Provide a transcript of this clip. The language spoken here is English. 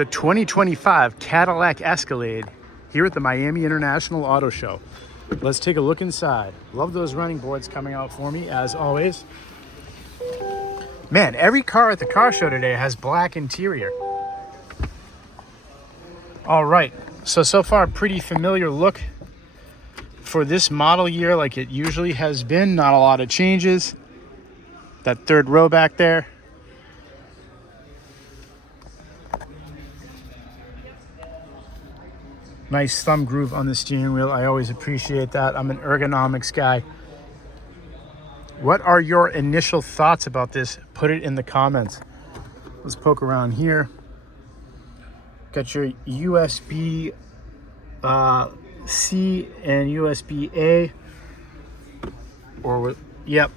the 2025 Cadillac Escalade here at the Miami International Auto Show. Let's take a look inside. Love those running boards coming out for me, as always. Man, every car at the car show today has black interior. All right, so far pretty familiar look for this model year, like it usually has been. Not a lot of changes. That third row back there. Nice thumb groove on the steering wheel. I always appreciate that. I'm an ergonomics guy. What are your initial thoughts about this? Put it in the comments. Let's poke around here. Got your USB C and USB A. Yep,